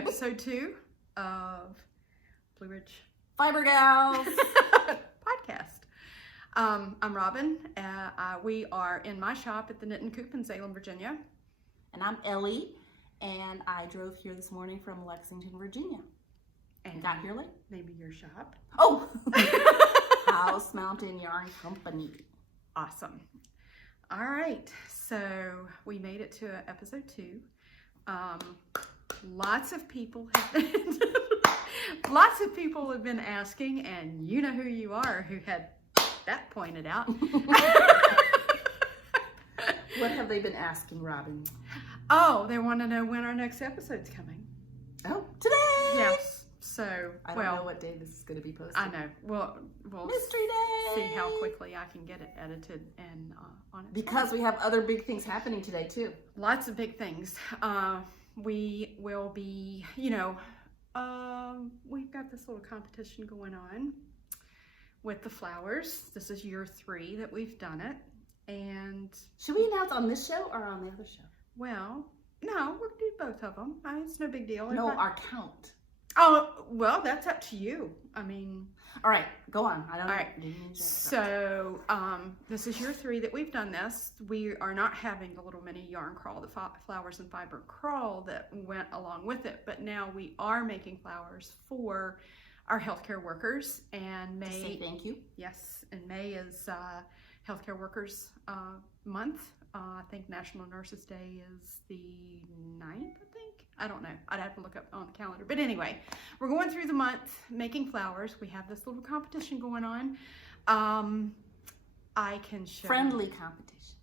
episode 2 of Blue Ridge Fiber Gals podcast. I'm Robin. We are in my shop at the Knittin Coop in Salem, Virginia. And I'm Ellie, and I drove here this morning from Lexington, Virginia. And got here late. Maybe your shop. Oh! House Mountain Yarn Company. Awesome. All right, so we made it to episode 2. Lots of people have been asking, and you know who you are who had that pointed out. What have they been asking, Robin? Oh, they want to know when our next episode's coming. Oh, today! Yes. So, I don't know what day this is going to be posted. I know. We'll Mystery day! See how quickly I can get it edited and on it. Because we have other big things happening today, too. Lots of big things. We will be, we've got this little competition going on with the flowers. This is year 3 that we've done it. And should we announce on this show or on the other show? Well, no, we'll do both of them. It's no big deal. No, our count. Oh, well, that's up to you. I mean... All right, go on. I don't know. All right. So, this is year 3 that we've done this. We are not having the little mini yarn crawl, the flowers and fiber crawl that went along with it, but now we are making flowers for our healthcare workers. And May... To say thank you. Yes, and May is Healthcare Workers Month. I think National Nurses Day is the 9th, I think. I don't know. I'd have to look up on the calendar. But anyway, we're going through the month making flowers. We have this little competition going on. I can show friendly competition.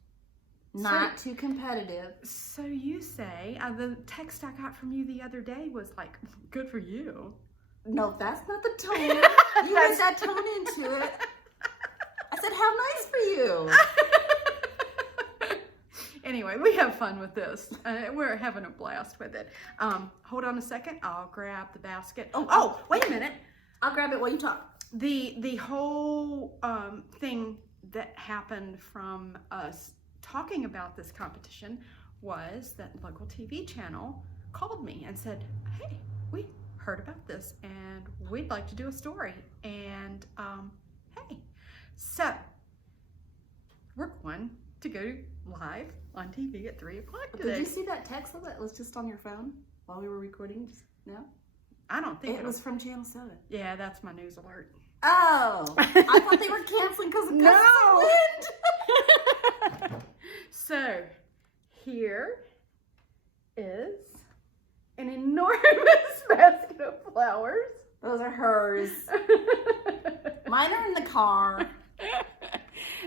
Not too competitive. So you say, the text I got from you the other day was like, good for you. No, that's not the tone. You had that tone into it. I said, how nice for you. Anyway, we have fun with this. We're having a blast with it. Hold on a second. I'll grab the basket. Oh, wait a minute. I'll grab it while you talk. The whole thing that happened from us talking about this competition was that local TV channel called me and said, hey, we heard about this and we'd like to do a story. And hey, so we're going to go live on TV at 3 o'clock today. Did you see that text that was just on your phone while we were recording? No? I don't think it was from Channel 7. Yeah, that's my news alert. Oh, I thought they were canceling because of wind. So, here is an enormous basket of flowers. Those are hers. Mine are in the car.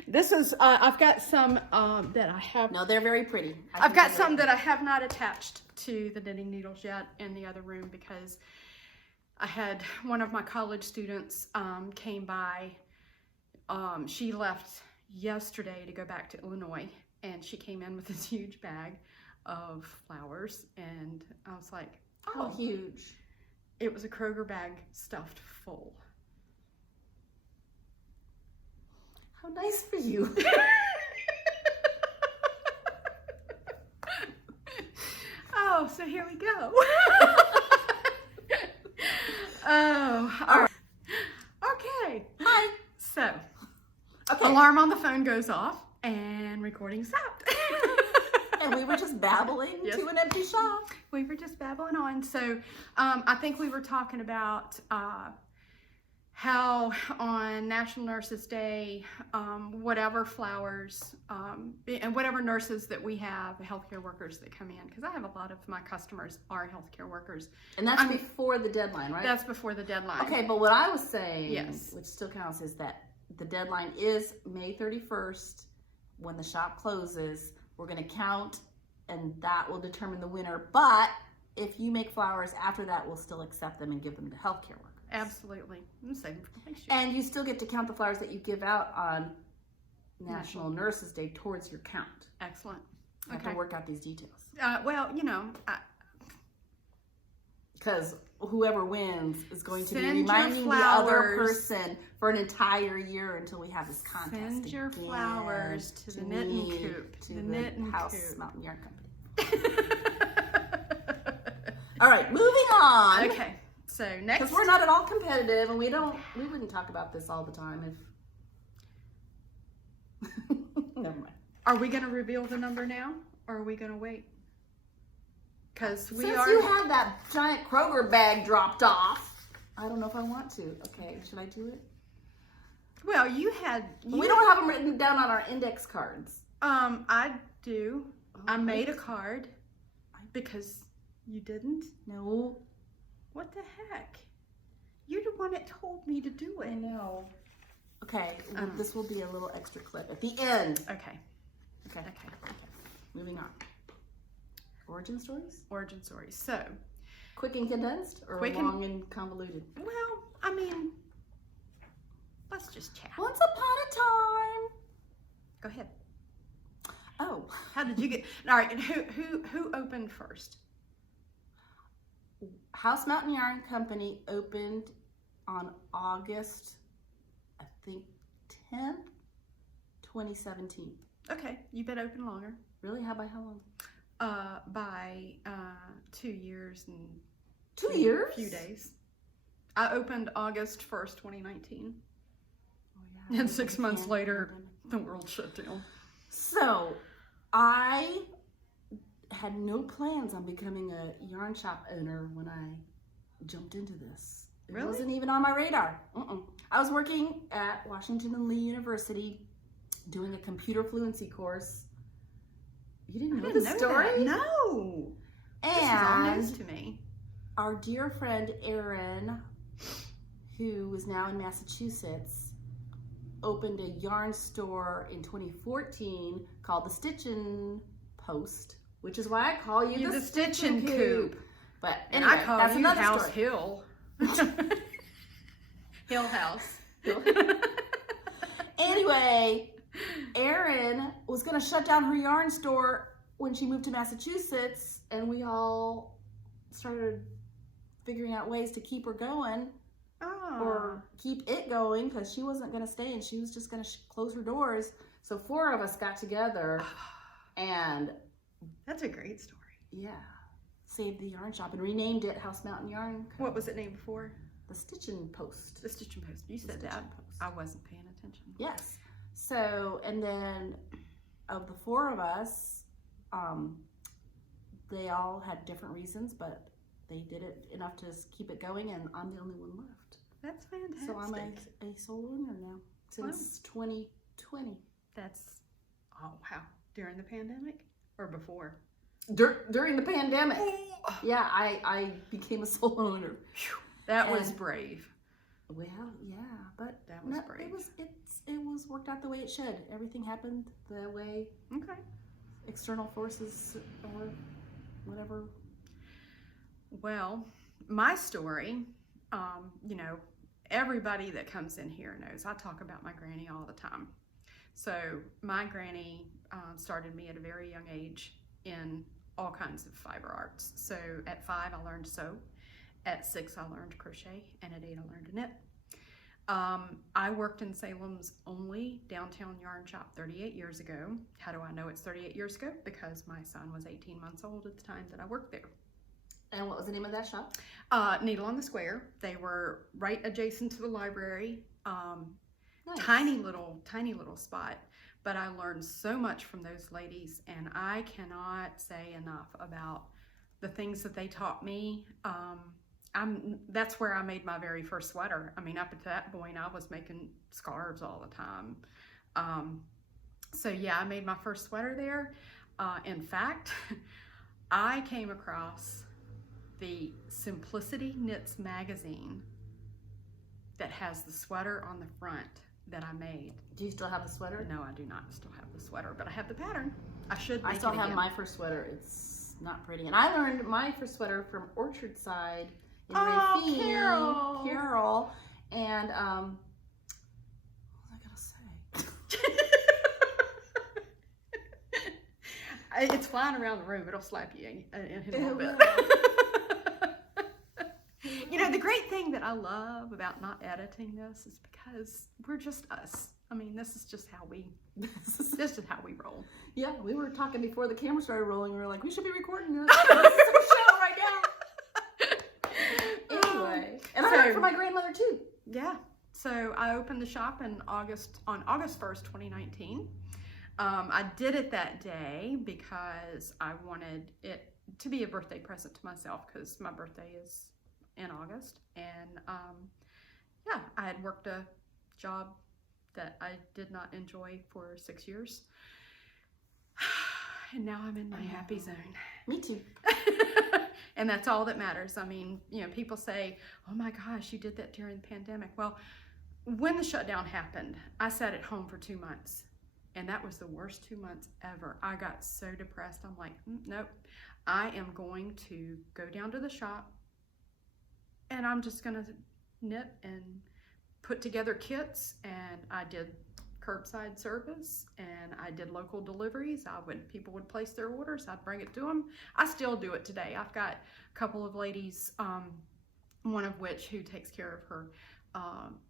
This is, I've got some that I have. No, they're very pretty. I've got some that I have not attached to the knitting needles yet in the other room because I had one of my college students came by. She left yesterday to go back to Illinois, and she came in with this huge bag of flowers, and I was like, oh, huge. It was a Kroger bag stuffed full. How nice for you. Oh, so here we go. Oh, all right. Okay. Hi. So, alarm on the phone goes off and recording stopped. And we were just babbling to an empty shop. We were just babbling on. So, I think we were talking about how on National Nurses Day, whatever flowers and whatever nurses that we have, healthcare workers that come in, because I have a lot of my customers are healthcare workers. And that's before the deadline, right? That's before the deadline. Okay, but what I was saying, yes, which still counts, is that the deadline is May 31st. When the shop closes, we're going to count, and that will determine the winner. But if you make flowers after that, we'll still accept them and give them to healthcare workers. Absolutely. I'm saving for next year. And you still get to count the flowers that you give out on National Nurses Day towards your count. Excellent. I have to work out these details. Well, because whoever wins is going to be reminding the other person for an entire year until we have this contest. Send your flowers to the Knittin Coop. To the House Mountain Yarn Company. All right, moving on. Okay, so next. Because we're not at all competitive, and we wouldn't talk about this all the time if. Never mind. Are we going to reveal the number now, or are we going to wait? Because Since you had that giant Kroger bag dropped off, I don't know if I want to. Okay, should I do it? Well, we don't have them written down on our index cards. I do. Oh, I made a card because you didn't. No. What the heck? You're the one that told me to do it. I know. Okay, this will be a little extra clip at the end. Okay. Moving on. Origin stories? Origin stories. So, quick and condensed, or long and convoluted? Well, I mean, let's just chat. Once upon a time. Go ahead. Oh. How did you get? All right. Who opened first? House Mountain Yarn Company opened on August, I think, 10th, 2017. Okay, you've been open longer. Really? How long? By 2 years and 2 years? A few days. I opened August 1st, 2019. Oh, yeah. And 6 months later, the world shut down. So, I had no plans on becoming a yarn shop owner when I jumped into this. It wasn't even on my radar. I was working at Washington and Lee University doing a computer fluency course. You didn't know this story? That. No. And this is all news to me. Our dear friend Erin, who is now in Massachusetts, opened a yarn store in 2014 called the Stitchin' Post, which is why I call you the Stitchin' Coop. But anyway, and I call that's you another House story. Hill. Hill House. Anyway, Erin was going to shut down her yarn store when she moved to Massachusetts, and we all started figuring out ways to keep her going or keep it going, because she wasn't going to stay and she was just going to close her doors. So 4 of us got together and that's a great story. Yeah, saved the yarn shop and renamed it House Mountain Yarn Company. What was it named before? The Stitchin' Post. The Stitchin' Post. You said that. I wasn't paying attention. Yes. So, and then of the 4 of us, they all had different reasons, but they did it enough to keep it going, and I'm the only one left. That's fantastic. So I'm a sole owner now since 2020. That's, oh wow. During the pandemic or before? During the pandemic. Yeah, I became a sole owner. That was brave. Well, yeah, but that was brave. It was worked out the way it should. Everything happened the way external forces or whatever. Well, my story, you know, everybody that comes in here knows I talk about my granny all the time. So my granny started me at a very young age in all kinds of fiber arts. So at 5, I learned sew. At 6, I learned crochet, and at 8, I learned to knit. I worked in Salem's only downtown yarn shop 38 years ago. How do I know it's 38 years ago? Because my son was 18 months old at the time that I worked there. And what was the name of that shop? Needle on the Square. They were right adjacent to the library. Nice. Tiny little spot. But I learned so much from those ladies, and I cannot say enough about the things that they taught me. That's where I made my very first sweater. I mean, up to that point, I was making scarves all the time. So yeah, I made my first sweater there. In fact, I came across the Simplicity Knits magazine that has the sweater on the front that I made. Do you still have the sweater? No, I do not still have the sweater, but I have the pattern. I should make I still it have again. my first sweater. It's not pretty. And I learned my first sweater from Orchard Side in Carol. Carol. And what was I gonna say? It's flying around the room. It'll slap you in a little bit. You know, the great thing that I love about not editing this is because we're just us. I mean, this is just how we roll. Yeah, we were talking before the camera started rolling. We were like, we should be recording this. This is our show right now. there too. Yeah. So I opened the shop on August 1st, 2019. I did it that day because I wanted it to be a birthday present to myself because my birthday is in August. And yeah, I had worked a job that I did not enjoy for 6 years. And now I'm in my happy zone. Me too. And that's all that matters. I mean, you know, people say, oh my gosh, you did that during the pandemic. Well, when the shutdown happened, I sat at home for 2 months. And that was the worst 2 months ever. I got so depressed. I'm like, nope, I am going to go down to the shop and I'm just going to knit and put together kits. And I did curbside service and I did local deliveries. People would place their orders, I'd bring it to them. I still do it today. I've got a couple of ladies, one of which who takes care of her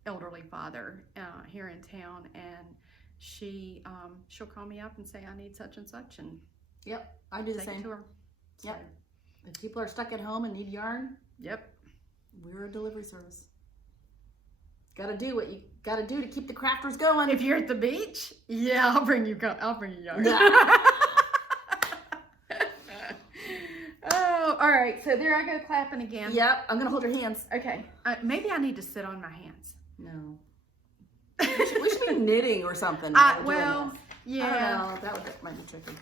elderly father here in town, and she'll call me up and say I need such and such, and yep, I do the same. It to her. Yep. So, if people are stuck at home and need yarn, yep, we're a delivery service. Got to do what you got to do to keep the crafters going. If you're at the beach, yeah, I'll bring you yarn. Oh, all right. So there I go clapping again. Yep, I'm gonna hold your hands. Okay. Maybe I need to sit on my hands. No. we should be knitting or something. Well, yeah. I don't know. That might be tricky.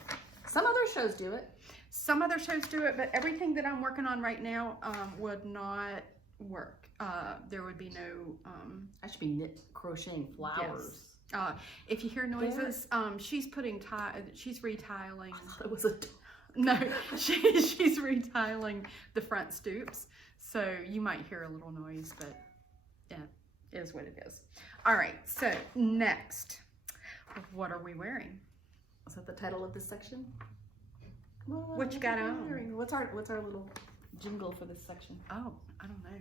Some other shows do it. Some other shows do it, but everything that I'm working on right now would not work. There would be no... I should be crocheting flowers. Yes. If you hear noises, she's she's retiling. I thought it was a... No, she's retiling the front stoops. So you might hear a little noise, but yeah, it is what it is. All right, so next, what are we wearing? Is that the title of this section? What you got on? What's our little jingle for this section? Oh, I don't know.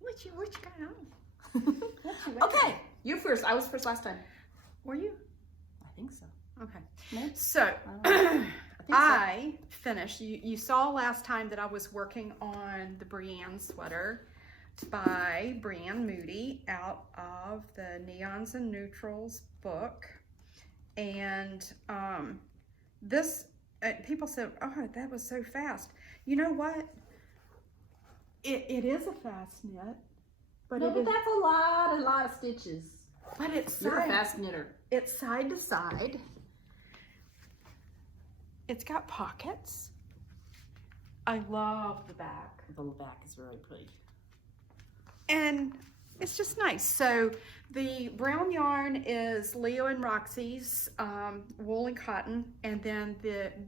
What you got on? Okay, you first. I was first last time. Were you? I think so. Okay. Maybe. So I finished. You saw last time that I was working on the Brienne sweater by Brienne Moody out of the Neons and Neutrals book. And this, people said, oh, that was so fast. You know what? It is a fast knit. But that's a lot of stitches. But it's You're a fast knitter. It's side to side. It's got pockets. I love the back. The back is really pretty. And it's just nice. So the brown yarn is Leo and Roxy's wool and cotton. And then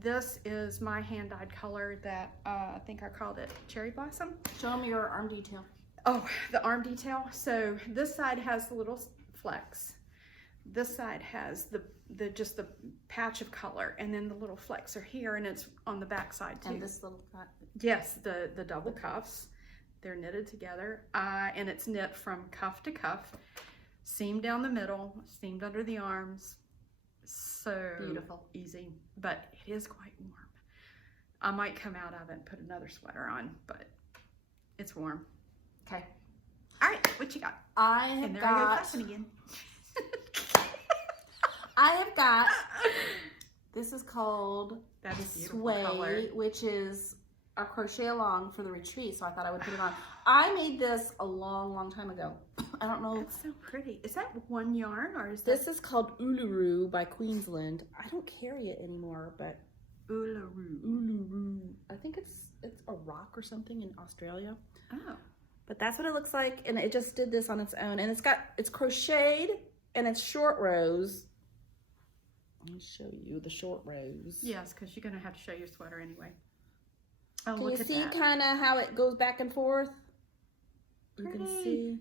this is my hand-dyed color that I think I called it Cherry Blossom. Show them your arm detail. Oh, the arm detail. So this side has the little flecks. This side has just the patch of color, and then the little flecks are here, and it's on the back side too. And this little cut. Yes, the double cuffs. They're knitted together, and it's knit from cuff to cuff, seamed down the middle, seamed under the arms. So beautiful, easy, but it is quite warm. I might come out of it and put another sweater on, but it's warm. Okay. All right, what you got? I have got. This is called Swaye, which is a crochet along for the retreat. So I thought I would put it on. I made this a long time ago. I don't know. That's so pretty. Is that one yarn or is this is called Uluru by Queensland. I don't carry it anymore, but Uluru. I think it's a rock or something in Australia. Oh. But that's what it looks like, and it just did this on its own. And it's crocheted, and it's short rows. Let me show you the short rows. Yes, because you're going to have to show your sweater anyway. Oh, Can look you at see that. kind of how it goes back and forth? Pretty. You can see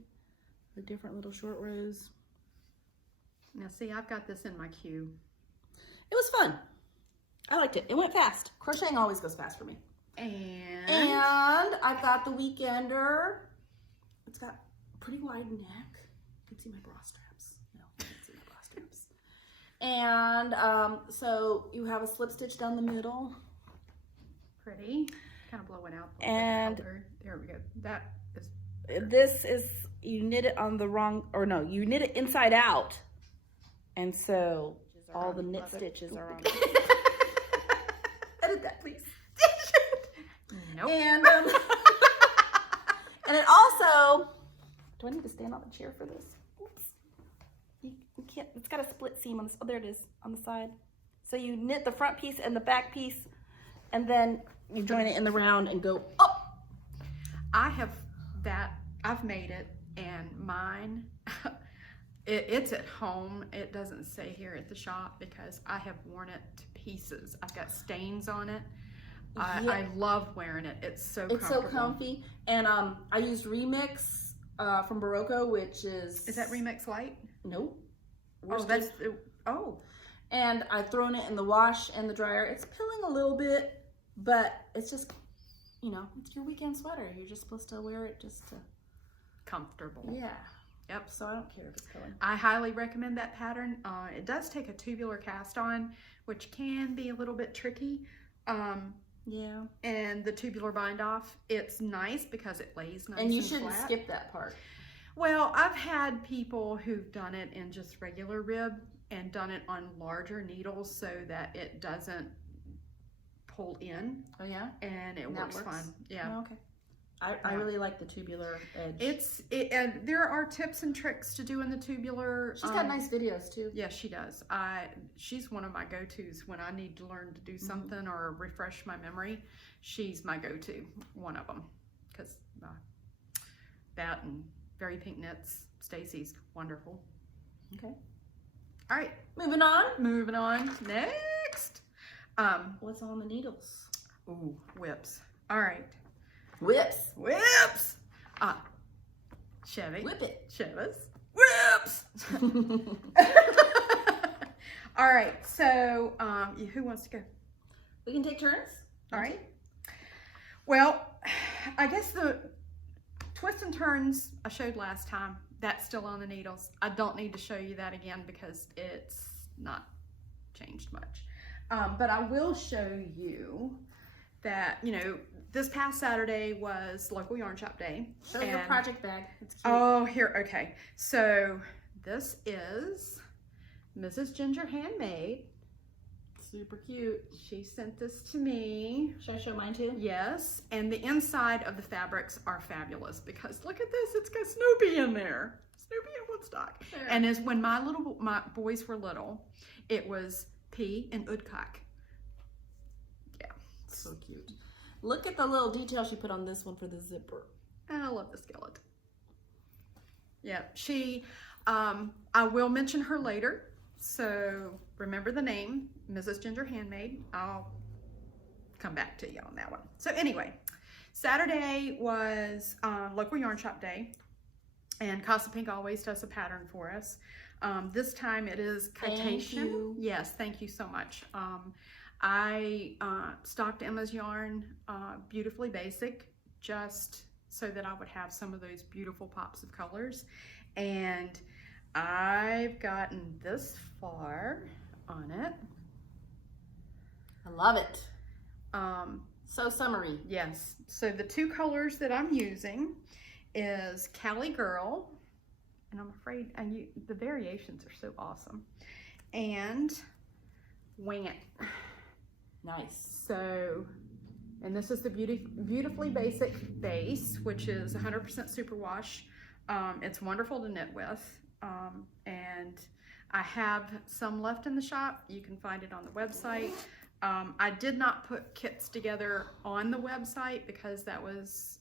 the different little short rows. Now see, I've got this in my queue. It was fun. I liked it. It went fast. Crocheting always goes fast for me. And I've got the Weekender. It's got a pretty wide neck. You can see my bra straps. No, you can't see my bra straps. And so you have a slip stitch down the middle. Pretty. Kind of blow it out. And there we go. That is. This is you knit it on the wrong, or no, you knit it inside out. And so all the knit stitches are on it. Edit that, please. Nope. And, and it also, do I need to stand on the chair for this? Oops. You can't, it's got a split seam on this. Oh, there it is on the side. So you knit the front piece and the back piece, and then you join it in the round and go up. I've made it, and mine, it's at home. It doesn't say here at the shop because I have worn it to pieces. I've got stains on it. I love wearing it. It's so comfortable. It's so comfy. And I used Remix from Berroco, which is... Is that Remix Light? Nope. Oh. And I've thrown it in the wash and the dryer. It's pilling a little bit, but it's just, you know, it's your weekend sweater. You're just supposed to wear it just to... Comfortable. Yeah. Yep. So I don't care if it's pilling. I highly recommend that pattern. It does take a tubular cast on, which can be a little bit tricky. Yeah. And the tubular bind off, it's nice because it lays nice and you and shouldn't flat. skip that part. Well, I've had people who've done it in just regular rib and done it on larger needles so that it doesn't pull in. Oh yeah? And it works fine. Yeah. Oh, okay. I really like the tubular edge. And there are tips and tricks to doing the tubular. She's got nice videos too. Yeah, she does. She's one of my go-tos when I need to learn to do something or refresh my memory. She's my go-to, one of them, because that and Very Pink Knits. Stacy's wonderful. Okay. All right, Moving on. moving on. Next. What's on the needles? Ooh, whips. All right. Whips. Whips. Chevy. Whip it. Chevys. Whips. All right. So, who wants to go? We can take turns. All right. Well, I guess the twists and turns I showed last time, that's still on the needles. I don't need to show you that again because it's not changed much. But I will show you that, you know, this past Saturday was local yarn shop day. Show your project bag. It's cute. Oh, here, okay. So this is Mrs. Ginger Handmade. Super cute. She sent this to me. Should I show mine too? Yes, and the inside of the fabrics are fabulous because look at this, it's got Snoopy in there. Snoopy in Woodstock. There. And as when my boys were little, it was P and Udcock. Yeah. So cute. Look at the little detail she put on this one for the zipper. I love the skillet. Yeah, she, I will mention her later. So remember the name, Mrs. Ginger Handmade. I'll come back to you on that one. So anyway, Saturday was local yarn shop day, and Casa Pink always does a pattern for us. This time it is Kitation. Thank you. Yes, thank you so much. I stocked Emma's yarn, Beautifully Basic, just so that I would have some of those beautiful pops of colors. And I've gotten this far on it. I love it. So summery. Yes. So the two colors that I'm using is Cali Girl, and I'm afraid the variations are so awesome, and Wing It. Nice. So, and this is the Beautifully Basic base, which is 100% superwash. It's wonderful to knit with, and I have some left in the shop. You can find it on the website. I did not put kits together on the website because that was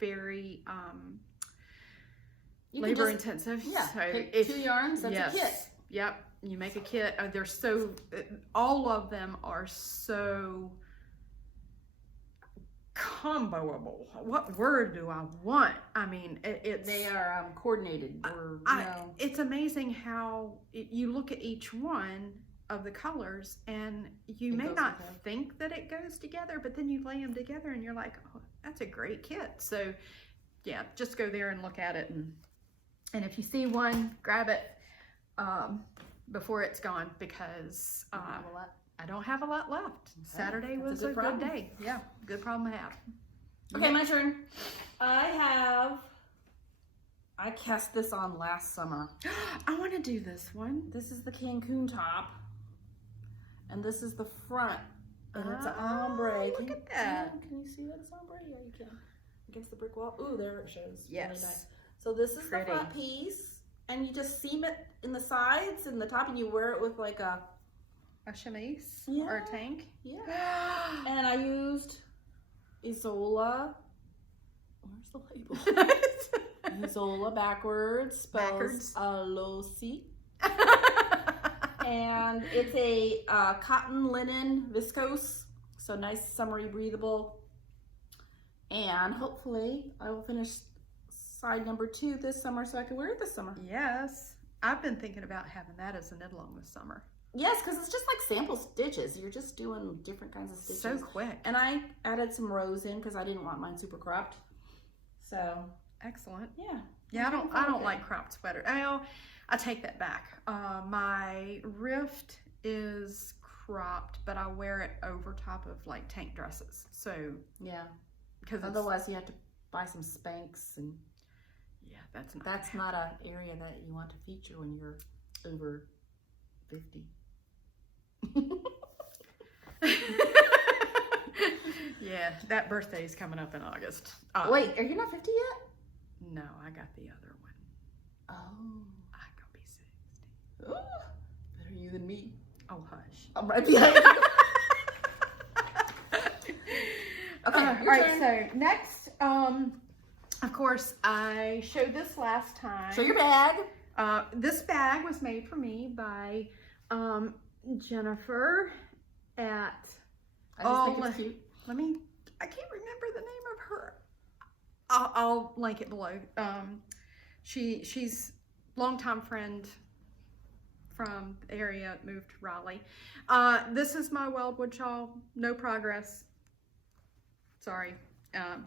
very labor intensive. Yeah, so pick 2 yarns, that's a kit. Yep, you make a kit. They're so, all of them are so comboable. What word do I want? I mean, they are coordinated. Or, it's amazing how you look at each one of the colors and you may not think that it goes together, but then you lay them together and you're like, oh, that's a great kit. So yeah, just go there and look at it, and if you see one, grab it before it's gone, because I don't have a lot left. Saturday was a good day. Yeah, good problem to have. Okay, my turn. I have I cast this on last summer. I want to do this one. This is the Cancun top. And this is the front. And it's an ombre. Look at that. Can you see that it's ombre? Yeah, you can. Against the brick wall. Ooh, there it shows. Yes. Really nice. So this is the front piece. And you just seam it in the sides and the top, and you wear it with like a chemise Yeah. or a tank. Yeah. And I used Isola. Where's the label? Isola backwards. Spells Alosi. And it's a cotton linen viscose. So nice, summery, breathable. And hopefully I will finish side number 2 this summer so I can wear it this summer. Yes. I've been thinking about having that as a knit-along this summer. Yes, because it's just like sample stitches. You're just doing different kinds of stitches. So quick. And I added some rows in because I didn't want mine super cropped. So excellent. yeah. Yeah, I don't like cropped sweater. I take that back. My rift is cropped, but I wear it over top of like tank dresses. So yeah, because otherwise you have to buy some Spanx, and yeah, that's not an area that you want to feature when you're over 50. Yeah, that birthday is coming up in August. Wait, are you not 50 yet? No, I got the other one. Oh, I'm gonna be 60. Ooh, better you than me. Oh, hush. I'm right behind you. Okay, all right. So next, of course, I showed this last time. Show your bag. This bag was made for me by Jennifer at. I just think it's cute. I can't remember the name of her. I'll link it below. She's longtime friend from the area, moved to Raleigh. This is my wildwood shawl. No progress. Sorry.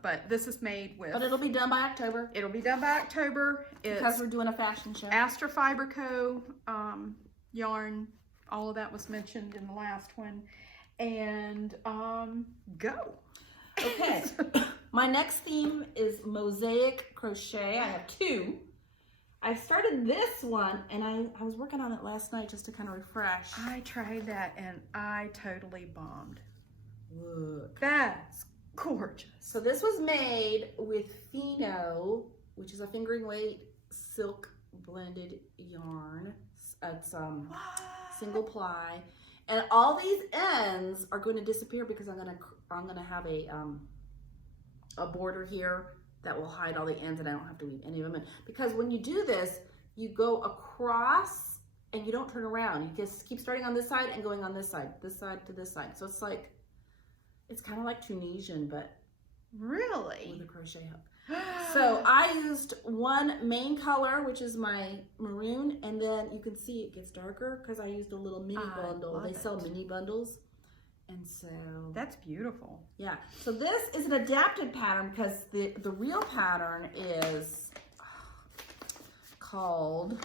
But this is made with. But it'll be done by October. It'll be done by October. Because we're doing a fashion show. Astra Fiber Co. Yarn. All of that was mentioned in the last one. And go. Okay. My next theme is mosaic crochet. I have 2. I started this one, and I was working on it last night just to kind of refresh. I tried that, and I totally bombed. Look. That's gorgeous. So this was made with Fino, which is a fingering weight silk blended yarn. It's single ply, and all these ends are going to disappear because I'm gonna have a border here that will hide all the ends, and I don't have to weave any of them in. Because when you do this, you go across and you don't turn around. You just keep starting on this side and going on this side to this side. So it's like, it's kind of like Tunisian, but really with a crochet hook. So I used one main color, which is my maroon, and then you can see it gets darker because I used a little mini bundle. They sell mini bundles. And so that's beautiful. Yeah. So this is an adapted pattern because the real pattern is called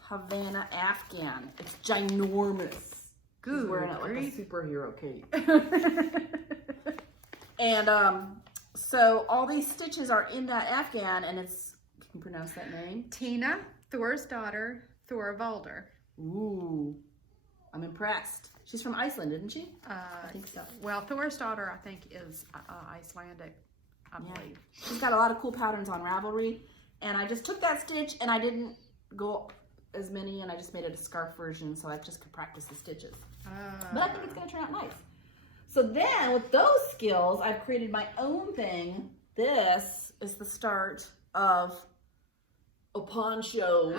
Havana Afghan. It's ginormous. Good. He's wearing it like a superhero cape. And so all these stitches are in that Afghan, and it's, can you pronounce that name? Tina, Thor's daughter, Thorvaldr. Ooh, I'm impressed. She's from Iceland, isn't she? I think so. Well, Thor's daughter, I think, is Icelandic, I believe. She's got a lot of cool patterns on Ravelry. And I just took that stitch, and I didn't go as many, and I just made it a scarf version so I just could practice the stitches. But I think it's going to turn out nice. So then, with those skills, I've created my own thing. This is the start of a poncho.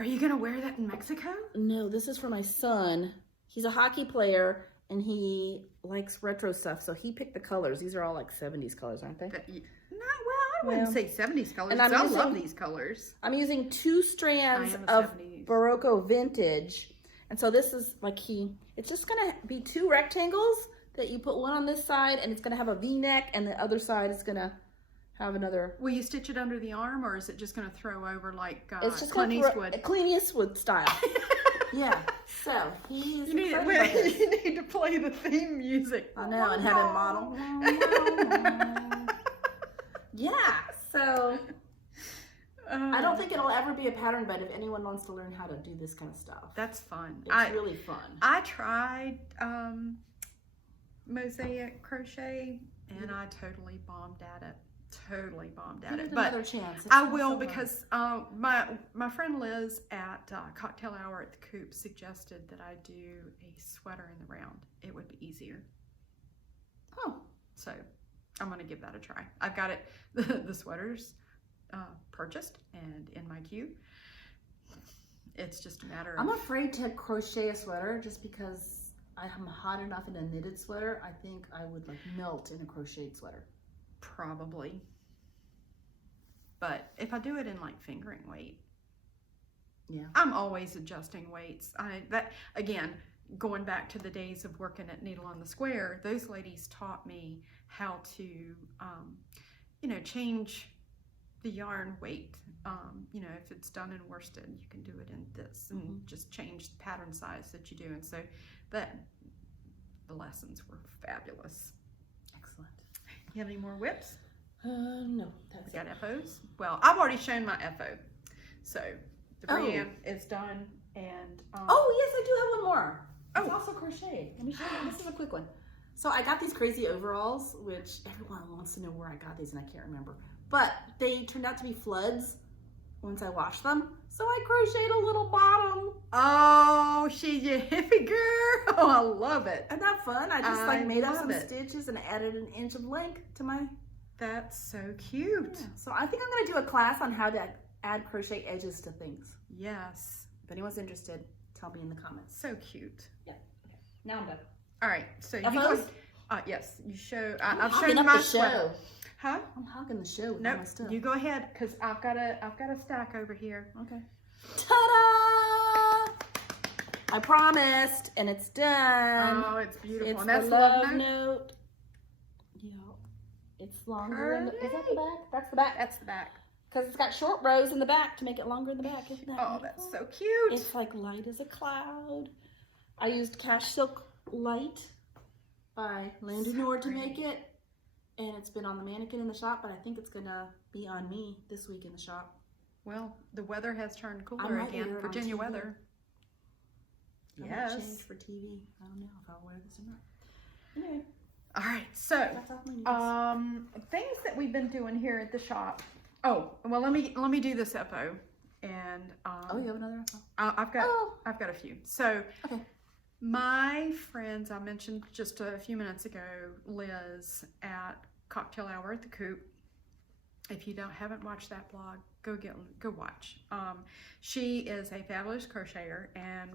Are you going to wear that in Mexico? No, this is for my son. He's a hockey player, and he likes retro stuff, so he picked the colors. These are all like 70s colors, aren't they? I wouldn't say 70s colors. And I love these colors. I'm using 2 strands of Berroco vintage. And so this is like it's just going to be 2 rectangles that you put one on this side, and it's going to have a V-neck, and the other side is going to have another. Will you stitch it under the arm, or is it just going to throw over like it's just Clint Eastwood? Clint Eastwood style. Yeah. So you need to play the theme music. I know, and have him model. Yeah. So be a pattern, but if anyone wants to learn how to do this kind of stuff, That's fun. it's really fun. I tried mosaic crochet and I totally bombed at it. Give it But another chance. It's I so will fun. because my friend Liz at Cocktail Hour at the Coop suggested that I do a sweater in the round. It would be easier. Oh. So I'm going to give that a try. I've got it, the sweaters purchased and in my queue. It's just a matter of... I'm afraid to crochet a sweater just because I'm hot enough in a knitted sweater. I think I would like melt in a crocheted sweater. Probably. But if I do it in like fingering weight, yeah, I'm always adjusting weights. Again, going back to the days of working at Needle on the Square, those ladies taught me how to, change the yarn weight. If it's done in worsted, you can do it in this, and just change the pattern size that you do. And so the lessons were fabulous. Excellent. You have any more whips? No, that's We got FOs. Well, I've already shown my FO, so the Brienne is done. And oh yes, I do have one more. It's Oh. also crochet. Let me show you. This is a quick one. So I got these crazy overalls, which everyone wants to know where I got these, and I can't remember. But they turned out to be floods once I washed them. So I crocheted a little bottom. Oh, she's a hippie girl. Oh, I love it. Isn't that fun? I just I made up love some it. stitches and added an inch of length to my... That's so cute. Yeah. So I think I'm going to do a class on how to add crochet edges to things. Yes. If anyone's interested, tell me in the comments. So cute. Yeah. Okay. Now I'm done. All right. So you FOs? go. Yes. You show. I'm I've hogging shown up my the sweater. show. Huh? I'm hogging the show with all Nope. my stuff. You go ahead, cause I've got a stack over here. Okay. Ta-da! I promised, and it's done. Oh, it's beautiful. It's And that's the the love love note. note. Yeah. It's longer in the... Is that the Pretty. back? That's the back. That's the back. Because it's got short rows in the back to make it longer in the back. Isn't that Oh, beautiful? that's so cute. It's like light as a cloud. I used CashSilk Light by Landon Nord to make it. And it's been on the mannequin in the shop, but I think it's going to be on me this week in the shop. Well, the weather has turned I cooler might again. wear it on Virginia TV. weather. I might Yes. change for TV. I don't know if I'll wear this or not. Anyway, All right. So, that's all my news. things that we've been doing here at the shop. Oh, well, let me do this FO, and Oh, you have another info? I've got a few. So, Okay. my friends, I mentioned just a few minutes ago, Liz at Cocktail Hour at the Coop. If you haven't watched that blog, go watch. She is a fabulous crocheter, and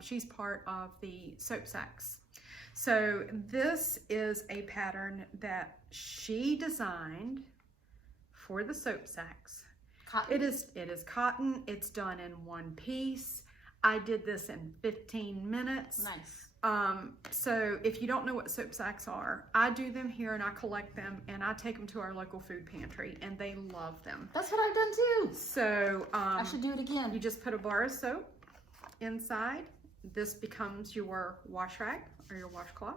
she's part of the soap sacks. So this is a pattern that she designed for the soap sacks. Cotton? It is cotton. It's done in one piece. I did this in 15 minutes. Nice. So if you don't know what soap sacks are, I do them here and I collect them and I take them to our local food pantry and they love them. That's what I've done too. So I should do it again. you just put a bar of soap inside. This becomes your wash rag or your washcloth,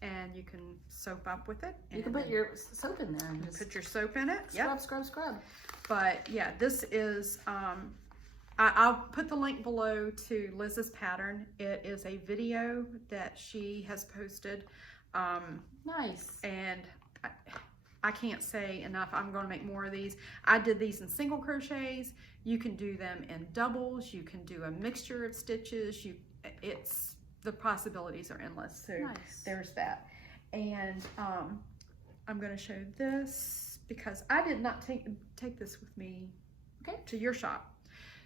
and you can soap up with it. You can put your soap in there and just put your soap in it. scrub, scrub, scrub. But yeah, this is, I'll put the link below to Liz's pattern. It is a video that she has posted. Nice. And I can't say enough. I'm going to make more of these. I did these in single crochets. You can do them in doubles. You can do a mixture of stitches. The possibilities are endless. So Nice. there's that. And I'm going to show this because I did not take this with me to your shop.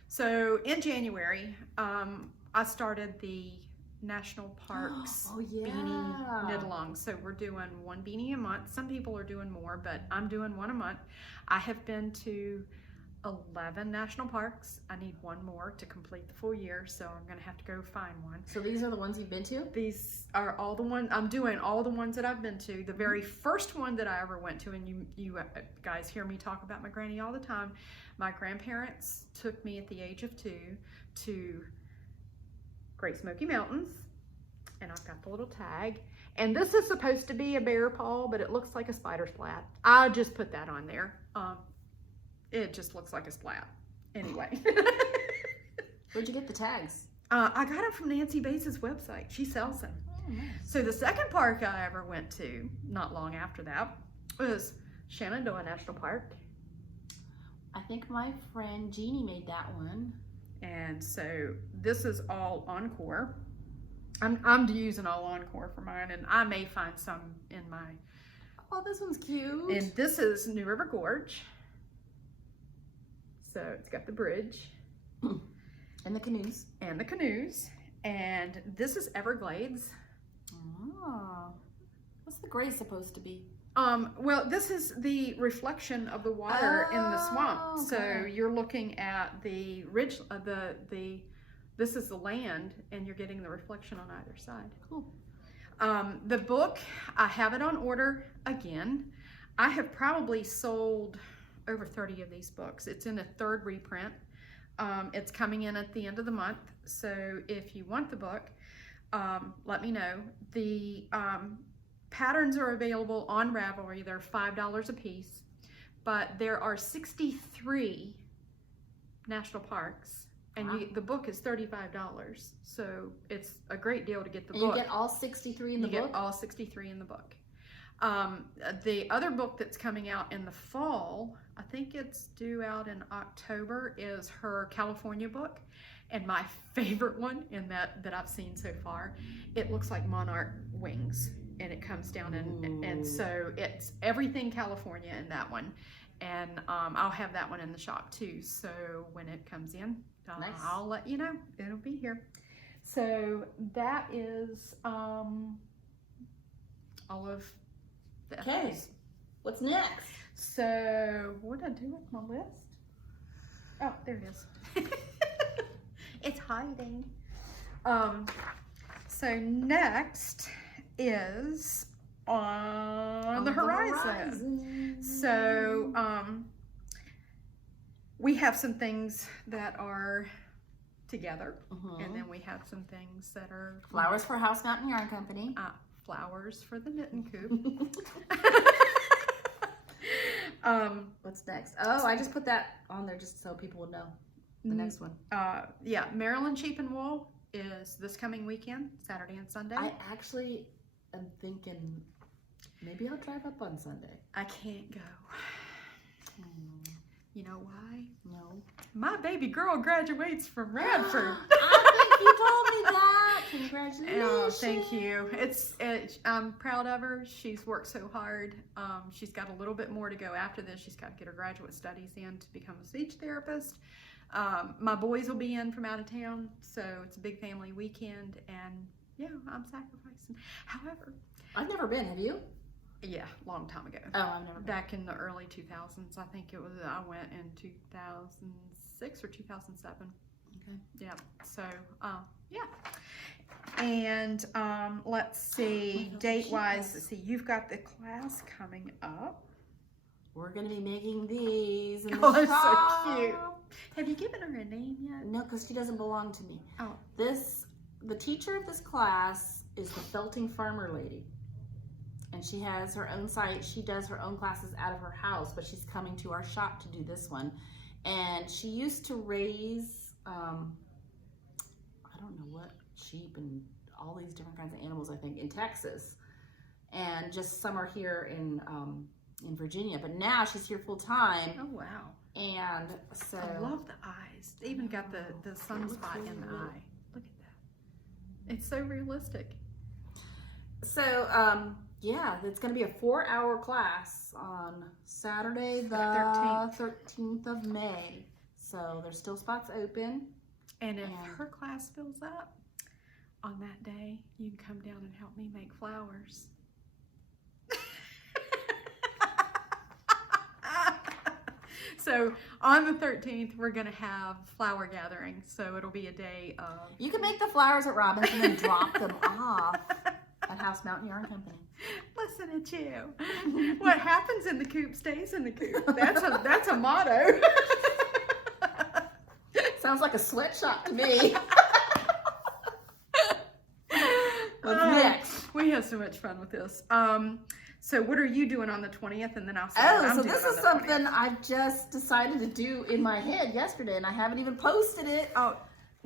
So in January, I started the National Parks beanie knit along. So we're doing one beanie a month. Some people are doing more, but I'm doing one a month. I have been to 11 national parks. I need one more to complete the full year, so I'm gonna have to go find one. So these are the ones you've been to? These are all the ones, I'm doing all the ones that I've been to. The very first one that I ever went to, and you guys hear me talk about my granny all the time. My grandparents took me at the age of 2 to Great Smoky Mountains, and I've got the little tag. And this is supposed to be a bear paw, but it looks like a spider splat. I just put that on there. It just looks like a splat. Anyway. Where'd you get the tags? I got them from Nancy Bates' website. She sells them. Oh, nice. So the second park I ever went to, not long after that, was Shenandoah National Park. I think my friend Jeannie made that one. And so this is all Encore. I'm using all Encore for mine, and I may find some in my... Oh, this one's cute. And this is New River Gorge. So it's got the bridge. And the canoes. And the canoes. And this is Everglades. Oh. What's the gray supposed to be? Well, this is the reflection of the water in the swamp. Okay. So you're looking at the ridge, this is the land, and you're getting the reflection on either side. Cool. The book, I have it on order again. I have probably sold over 30 of these books. It's in a third reprint. It's coming in at the end of the month. So if you want the book, let me know. The patterns are available on Ravelry. They're $5 a piece, but there are 63 national parks, and wow. the book is $35. So it's a great deal to get the and book. You get all 63 in the book? You get all 63 in the book. The other book that's coming out in the fall, I think it's due out in October, is her California book. And my favorite one in that I've seen so far, it looks like monarch wings, and it comes down and so it's everything California in that one. And I'll have that one in the shop too. So when it comes in, nice. I'll let you know. It'll be here. So that is all of the Okay. FOs. What's next? So what did I do with my list? Oh, there it is. It's hiding. So next is on the horizon. So we have some things that are together, and then we have some things that are Flowers for House Mountain Yarn Company. Flowers for the Knittin Coop. What's next? Oh, I just put that on there just so people will know the next one. Yeah, Maryland Sheep and Wool is this coming weekend, Saturday and Sunday. I actually am thinking maybe I'll drive up on Sunday. I can't go. You know why? No. My baby girl graduates from Radford. I think you told me that. Congratulations. Oh, thank you. I'm proud of her. She's worked so hard. She's got a little bit more to go after this. She's got to get her graduate studies in to become a speech therapist. My boys will be in from out of town, so it's a big family weekend, and yeah, I'm sacrificing. However, I've never been. Have you? Yeah, long time ago. Oh, I've never been. Back in the early 2000s, I think it was. I went in 2006 or 2007. Okay. Yeah. So, yeah. And let's see, date-wise. Let's see. You've got the class coming up. We're gonna be making these. In Oh, the it's so shop. cute. Have you given her a name yet? No, because she doesn't belong to me. Oh. The teacher of this class is the Felting Farmer Lady. And she has her own site. She does her own classes out of her house, but she's coming to our shop to do this one. And she used to raise, I don't know what, sheep and all these different kinds of animals, I think, in Texas. And just some are here in Virginia. But now she's here full time. Oh, wow. And so. I love the eyes. They even got the sunspot in the eye. Look at that. It's so realistic. So, yeah, it's going to be a 4-hour class on Saturday, the 13th of May. So there's still spots open. And if her class fills up on that day, you can come down and help me make flowers. So on the 13th, we're going to have flower gathering. So it'll be a day of... You can make the flowers at Robin's and then drop them off at House Mountain Yarn Company. Listen at you. What happens in the coop stays in the coop. That's a motto. Sounds like a sweatshop to me. What's next? We have so much fun with this. So what are you doing on the 20th? And then I'll say what I'm so doing this on is the something 20th. I've just decided to do in my head yesterday, and I haven't even posted it. Oh,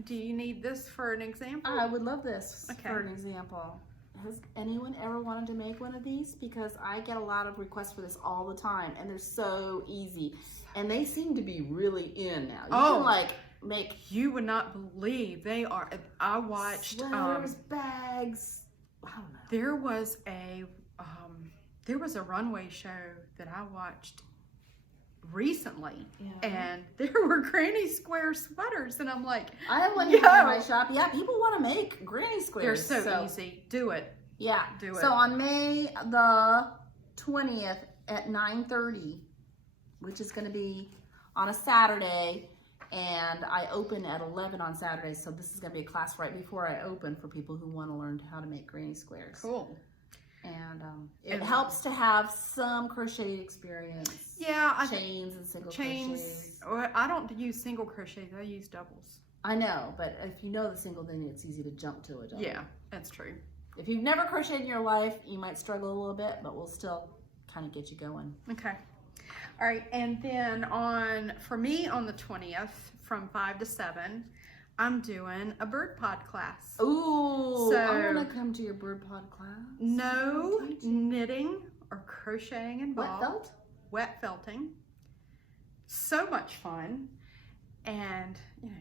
do you need this for an example? I would love this Okay. for an example. Has anyone ever wanted to make one of these? Because I get a lot of requests for this all the time, and they're so easy. And they seem to be really in now. You can like make... You would not believe they are. I watched... sweaters, bags. I don't know. There was a runway show that I watched recently, and there were granny square sweaters, and I'm like, I have one here in my shop. Yeah, people want to make granny squares. They're so easy. Do it. Yeah. Do it. So on May the 20th at 9:30, which is going to be on a Saturday, and I open at 11 on Saturday, so this is going to be a class right before I open for people who want to learn how to make granny squares. Cool. And it helps to have some crochet experience. Yeah. Chains and single crochets. I don't use single crochets. I use doubles. I know, but if you know the single, then it's easy to jump to a double. Yeah, that's true. If you've never crocheted in your life, you might struggle a little bit, but we'll still kind of get you going. Okay. All right, and then for me on the 20th from 5 to 7, I'm doing a bird pod class. Ooh, so, I want to come to your bird pod class. No knitting or crocheting involved. Wet felting. So much fun. And,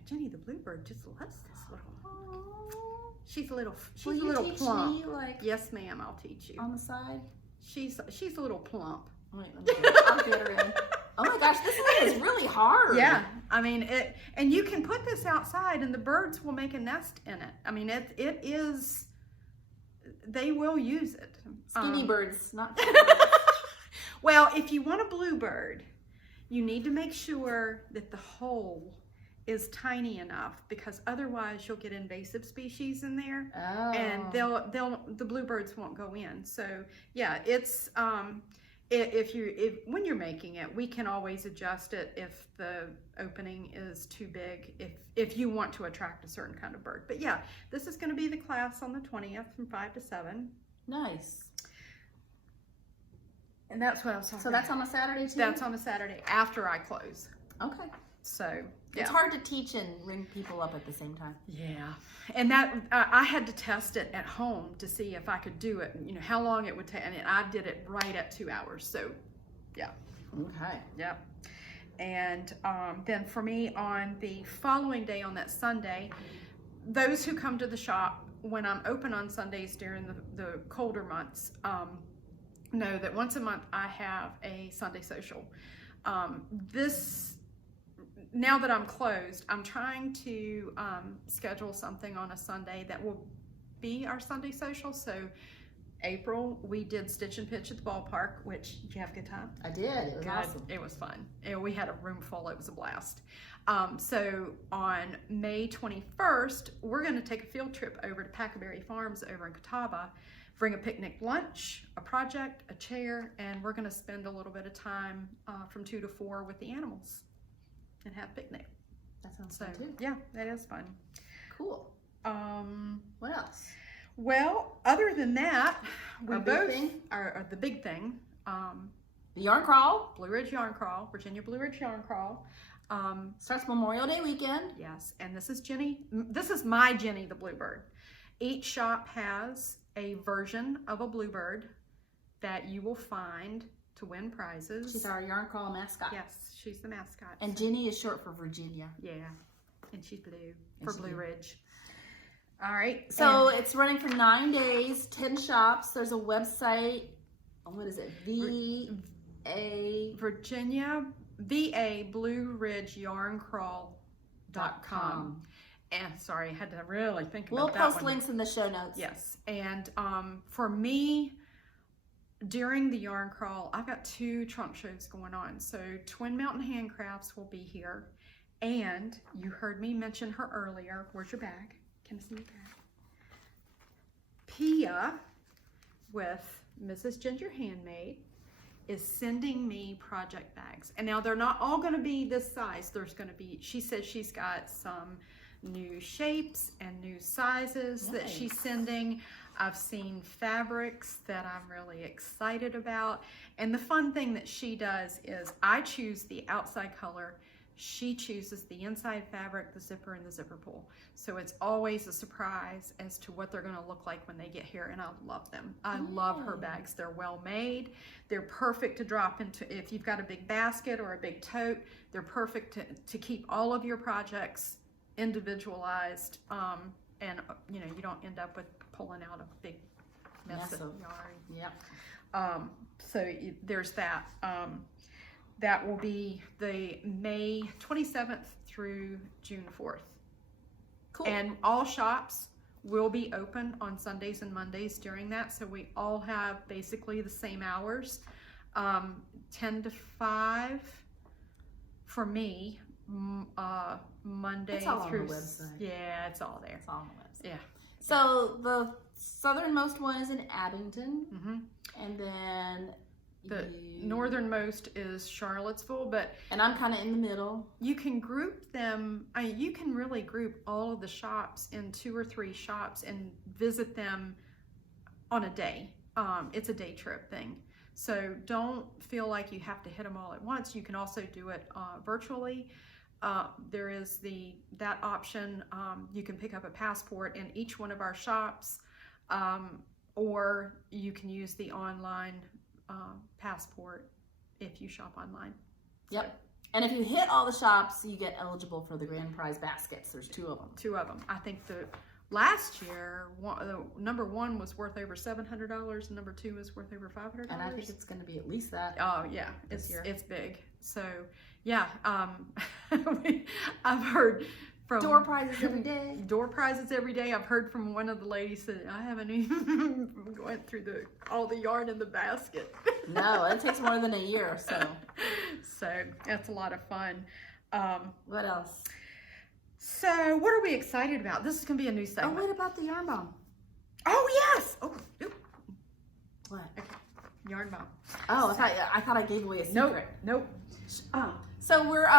Jenny the Bluebird just loves this little. Aww. She's a little Will you teach plump. me, like, yes, ma'am, I'll teach you. on the side? She's a little plump. Wait, let me get I'll get her in. Oh my gosh, this one is really hard. Yeah, I mean it, and you can put this outside, and the birds will make a nest in it. I mean, it is. They will use it. Skinny birds, not. Well, if you want a bluebird, you need to make sure that the hole is tiny enough, because otherwise you'll get invasive species in there, and the bluebirds won't go in. So yeah, it's when you're making it, we can always adjust it if the opening is too big, if you want to attract a certain kind of bird. But yeah, this is going to be the class on the 20th from 5 to 7. Nice. And that's what I was talking about. So that's on a Saturday too? That's on a Saturday after I close. Okay. So yeah. It's hard to teach and ring people up at the same time. Yeah, and that I had to test it at home to see if I could do it. How long it would take, and I did it right at 2 hours. So, yeah. Okay. Yep. And then for me on the following day, on that Sunday, those who come to the shop when I'm open on Sundays during the colder months know that once a month I have a Sunday social. Now that I'm closed, I'm trying to schedule something on a Sunday that will be our Sunday social. So April, we did Stitch and Pitch at the ballpark, which, did you have a good time? I did. It was awesome. It was fun. We had a room full. It was a blast. So on May 21st, we're going to take a field trip over to Packaberry Farms over in Catawba, bring a picnic lunch, a project, a chair, and we're going to spend a little bit of time from 2 to 4 with the animals and have a picnic. That sounds fun too. Yeah, that is fun. Cool. What else? Well, other than that, we both are the big thing. The yarn crawl. Blue Ridge Yarn Crawl, Virginia Blue Ridge Yarn Crawl. Starts Memorial Day weekend. Yes, and this is Jenny. This is my Jenny the Bluebird. Each shop has a version of a bluebird that you will find to win prizes. She's our yarn crawl mascot. Yes, she's the mascot. And Jenny is short for Virginia. Yeah, and she's blue for Blue Ridge. All right. So it's running for 9 days, 10 shops. There's a website. What is it? Virginia Blue Ridge Yarncrawl.com. And sorry, I had to really think about that one. We'll post links in the show notes. Yes. And for me, during the yarn crawl, I've got 2 trunk shows going on. So Twin Mountain Handcrafts will be here. And you heard me mention her earlier. Where's your bag? Can I see your bag? Pia with Mrs. Ginger Handmade is sending me project bags. And now they're not all going to be this size. There's going to be, she says she's got some new shapes and new sizes that she's sending. I've seen fabrics that I'm really excited about. And the fun thing that she does is I choose the outside color. She chooses the inside fabric, the zipper, and the zipper pull. So it's always a surprise as to what they're going to look like when they get here, and I love them. I love her bags. They're well made. They're perfect to drop into if you've got a big basket or a big tote. They're perfect to keep all of your projects individualized, and you know, you don't end up with pulling out a big mess of yarn. Yep. So there's that. That will be the May 27th through June 4th. Cool. And all shops will be open on Sundays and Mondays during that. So we all have basically the same hours, 10 to 5 for me, Monday it's all through. on the website. Yeah, it's all there. It's all on the website. Yeah. So the southernmost one is in Abington, and then the northernmost is Charlottesville, and I'm kind of in the middle. You can group them. You can really group all of the shops in 2 or 3 shops and visit them on a day. It's a day trip thing. So don't feel like you have to hit them all at once. You can also do it virtually. There is that option. You can pick up a passport in each one of our shops, or you can use the online passport if you shop online. Yep. And if you hit all the shops, you get eligible for the grand prize baskets. There's 2 of them. 2 of them. I think the last year, number 1 was worth over $700, and number 2 was worth over $500. And I think it's going to be at least that. Oh yeah, this year. It's big. So yeah, I've heard from door prizes every day. Door prizes every day. I've heard from one of the ladies that I haven't even went through all the yarn in the basket. No, it takes more than a year. So that's a lot of fun. What else? So what are we excited about? This is gonna be a new Oh, segment. what about the yarn bomb? Oh yes. Oh, oop. What? Okay. Yarn bomb. Oh, I thought I gave away a secret. Nope. So we're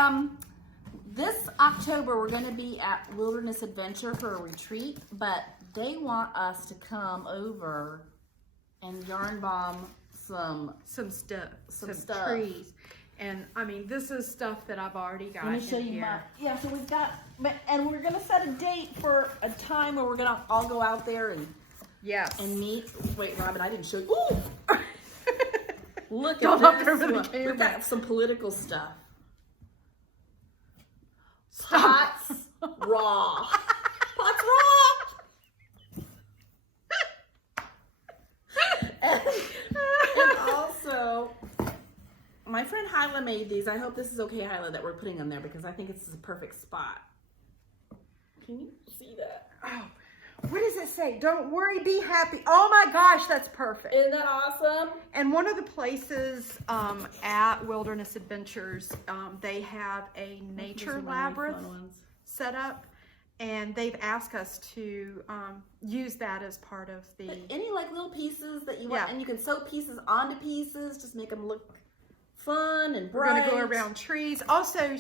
this October we're going to be at Wilderness Adventure for a retreat, but they want us to come over and yarn bomb some stuff, some stuff. trees, and I mean this is stuff that I've already got. Let me show you my. Yeah, so we've got, and we're going to set a date for a time where we're going to all go out there and meet. Wait, Robin, I didn't show you. Ooh! Look at this. Over the camera. We've got some political stuff. Stop. Pots raw. Pots raw. and also, my friend Hyla made these. I hope this is okay, Hyla, that we're putting them there because I think this is a perfect spot. Can you see that? Oh, what does it say? Don't worry, be happy. Oh my gosh, that's perfect. Isn't that awesome? And one of the places at Wilderness Adventures, they have a nature labyrinth set up, and they've asked us to use that as part of the... But any like little pieces that you want, and you can sew pieces onto pieces, just make them look fun and bright. We're going to go around trees. Also,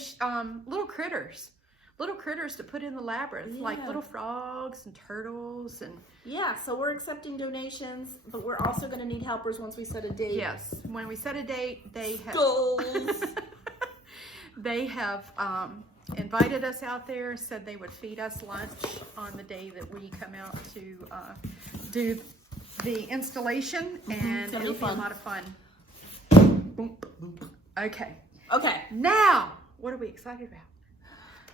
little critters. Little critters to put in the labyrinth, like little frogs and turtles. And yeah, so we're accepting donations, but we're also going to need helpers once we set a date. Yes, when we set a date, they have... They have invited us out there, said they would feed us lunch on the day that we come out to do the installation, and it'll be a lot of fun. Okay. Okay. Now, what are we excited about?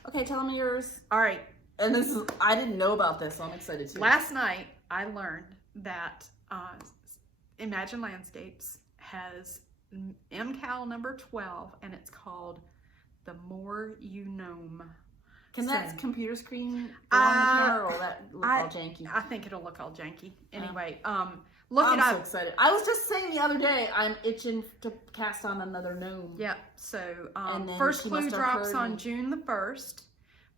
Okay, tell me yours. All right. And this is, I didn't know about this, so I'm excited too. Last night, I learned that Imagine Landscapes has MCAL number 12, and it's called The More You Gnome. Can that computer screen go on the camera, or will that look all janky? I think it'll look all janky. Anyway, look it up. I'm so excited. I was just saying the other day, I'm itching to cast on another gnome. Yep. So first clue drops on June the 1st,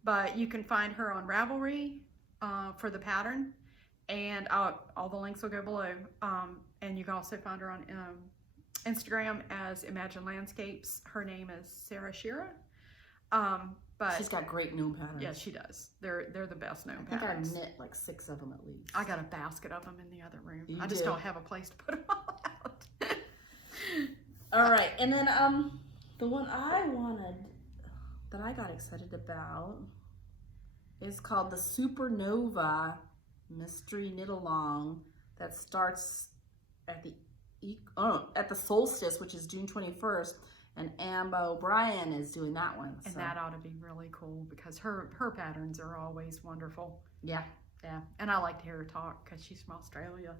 but you can find her on Ravelry for the pattern, and all the links will go below. And you can also find her on Instagram as Imagine Landscapes. Her name is Sarah Shira. But she's got great gnome patterns. yeah, she does. They're the best gnome I think patterns. I knit like 6 of them at least. I got a basket of them in the other room. You I just do. don't have a place to put them all out. All right, and then the one I wanted that I got excited about is called the Supernova Mystery Knit Along that starts at the solstice, which is June 21st, and Brienne is doing that one. And so. that ought to be really cool because her patterns are always wonderful. Yeah. Yeah, and I like to hear her talk because she's from Australia.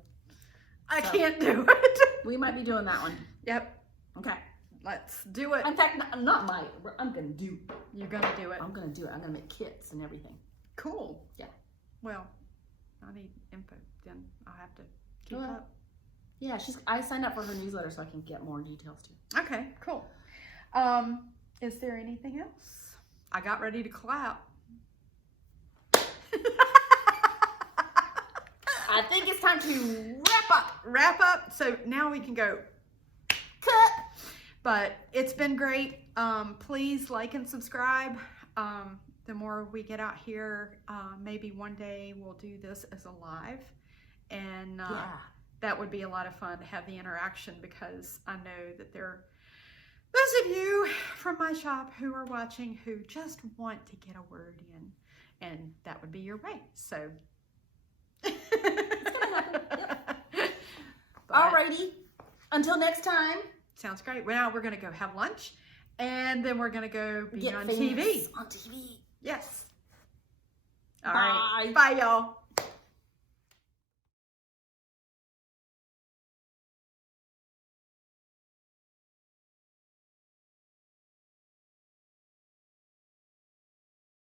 I So, can't do it. We might be doing that one. Yep. Okay. Let's do it. In fact, not might. I'm gonna do. You're gonna do it. I'm gonna do it. I'm gonna make kits and everything. Cool. Yeah. Well, I need info. Then I'll have to keep Well, up. Yeah, I signed up for her newsletter so I can get more details too. Okay. Cool. Is there anything else? I got ready to clap. I think it's time to Wrap up. So now we can go cut. But it's been great. Please like and subscribe. The more we get out here, maybe one day we'll do this as a live. And that would be a lot of fun to have the interaction because I know that there are those of you from my shop who are watching who just want to get a word in. And that would be your way. So. Alrighty. Until next time. Sounds great. Well, now we're going to go have lunch, and then we're going to go be Get on famous TV. On TV. Yes. Bye. All right. Bye, y'all.